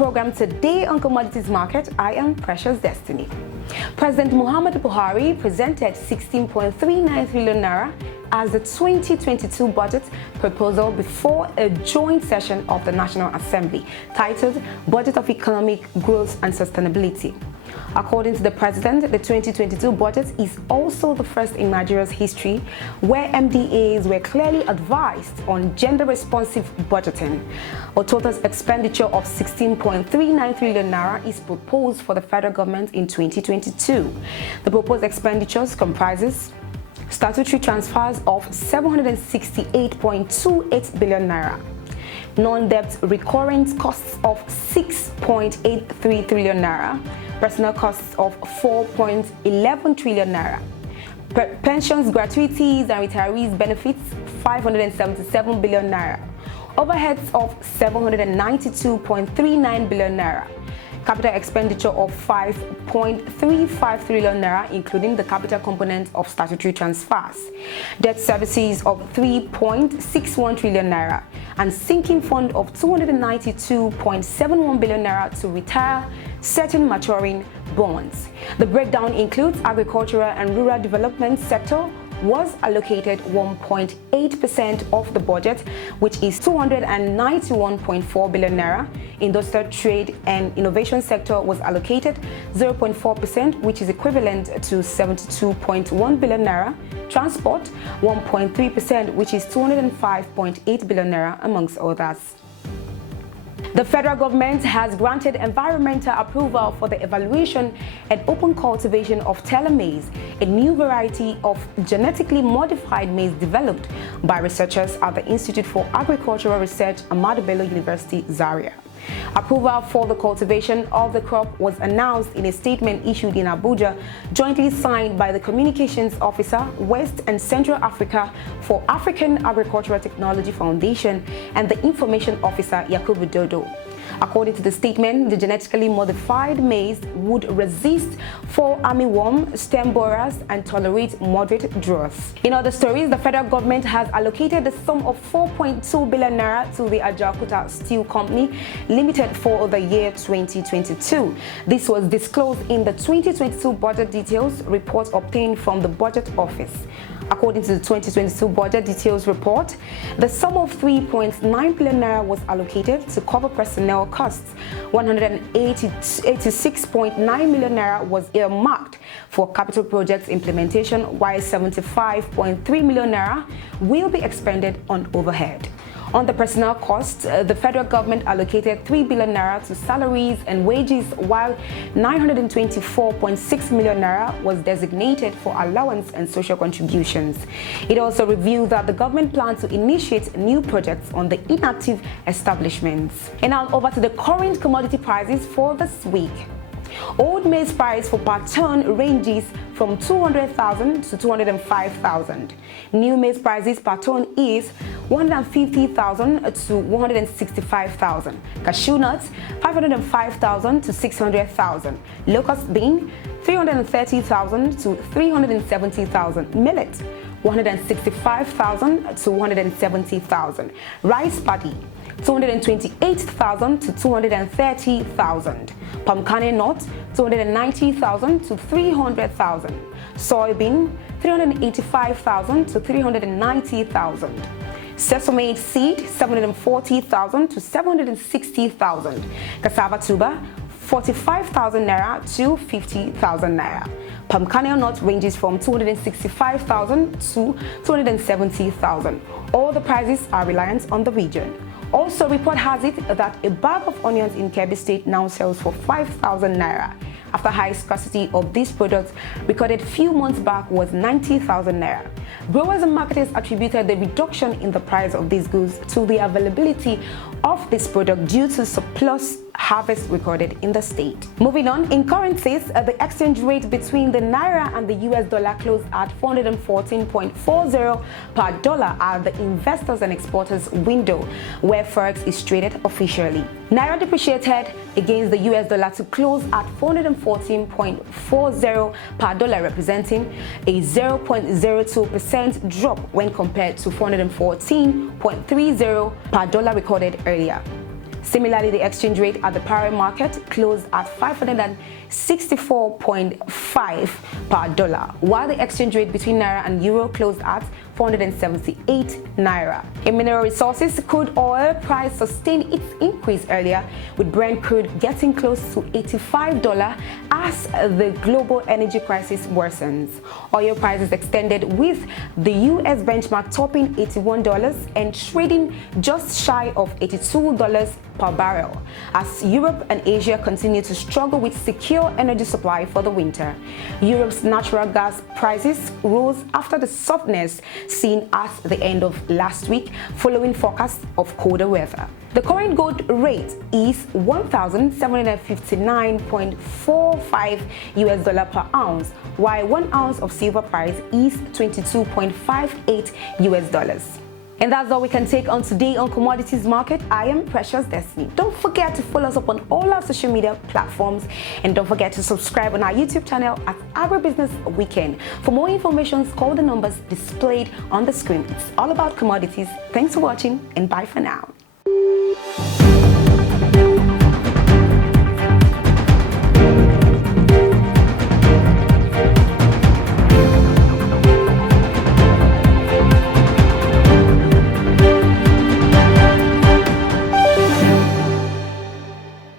program today on Commodities Market. I am Precious Destiny. President Muhammadu Buhari presented 16.39 trillion naira as the 2022 budget proposal before a joint session of the National Assembly titled Budget of Economic Growth and Sustainability. According to the president, the 2022 budget is also the first in Nigeria's history where MDAs were clearly advised on gender-responsive budgeting. A total expenditure of 16.39 trillion naira is proposed for the federal government in 2022. The proposed expenditures comprises statutory transfers of 768.28 billion naira, non-debt recurrent costs of 6.83 trillion naira, personal costs of 4.11 trillion naira, pensions, gratuities and retirees benefits 577 billion naira, overheads of 792.39 billion naira, capital expenditure of 5.35 trillion naira, including the capital component of statutory transfers, debt services of 3.61 trillion naira, and sinking fund of 292.71 billion naira to retire certain maturing bonds. The breakdown includes agricultural and rural development sector was allocated 1.8% of the budget, which is 291.4 billion naira. Industrial, trade and innovation sector was allocated 0.4%, which is equivalent to 72.1 billion naira. Transport 1.3%, which is 205.8 billion naira, amongst others. The federal government has granted environmental approval for the evaluation and open cultivation of Teller maize, a new variety of genetically modified maize developed by researchers at the Institute for Agricultural Research, Ahmadu Bello University, Zaria. Approval for the cultivation of the crop was announced in a statement issued in Abuja, jointly signed by the Communications Officer, West and Central Africa for African Agricultural Technology Foundation and the Information Officer, Yakubu Dodo. According to the statement, the genetically modified maize would resist fall armyworm, stem borers, and tolerate moderate droughts. In other stories, the federal government has allocated the sum of 4.2 billion naira to the Ajaokuta Steel Company Limited for the year 2022. This was disclosed in the 2022 budget details report obtained from the Budget Office. According to the 2022 budget details report, the sum of 3.9 billion naira was allocated to cover personnel costs. 186.9 million naira was earmarked for capital projects implementation, while 75.3 million naira will be expended on overhead. On the personnel costs, the federal government allocated 3 billion naira to salaries and wages, while 924.6 million naira was designated for allowance and social contributions. It also revealed that the government plans to initiate new projects on the inactive establishments. And now over to the current commodity prices for this week. Old maize price for per ton ranges from 200,000 to 205,000. New maize prices per ton is 150,000 to 165,000. Cashew nuts 505,000 to 600,000. Locust bean 330,000 to 370,000. Millet 165,000 to 170,000. Rice paddy 228,000 to 230,000. Palm kernel nut 290,000 to 300,000. Soybean 385,000 to 390,000. Sesame seed 740,000 to 760,000. Cassava tuber 45,000 naira to 50,000 naira. Palm kernel nut ranges from 265,000 to 270,000. All the prices are reliant on the region. Also, report has it that a bag of onions in Kebbi State now sells for 5,000 naira, after high scarcity of these products recorded few months back was 90,000 naira. Growers and marketers attributed the reduction in the price of these goods to the availability of this product due to surplus harvest recorded in the state. Moving on, in currencies, the exchange rate between the naira and the US dollar closed at 414.40 per dollar at the investors and exporters window, where forex is traded officially. Naira depreciated against the US dollar to close at 414.40 per dollar, representing a 0.02% drop when compared to 414.30 per dollar recorded earlier. Similarly, the exchange rate at the Paris market closed at 564.5 per dollar, while the exchange rate between Naira and Euro closed at 478 Naira. In mineral resources, crude oil price sustained its increase earlier, with Brent crude getting close to $85 as the global energy crisis worsens. Oil prices extended with the US benchmark topping $81 and trading just shy of $82 per barrel, as Europe and Asia continue to struggle with secure energy supply for the winter. Europe's natural gas prices rose after the softness seen at the end of last week following forecasts of colder weather. The current gold rate is $1,759.45 per ounce, while 1 ounce of silver price is $22.58. And that's all we can take on today on Commodities Market. I am Precious Destiny. Don't forget to follow us up on all our social media platforms, and don't forget to subscribe on our YouTube channel at Agribusiness Weekend. For more information, call the numbers displayed on the screen. It's all about commodities. Thanks for watching, and bye for now.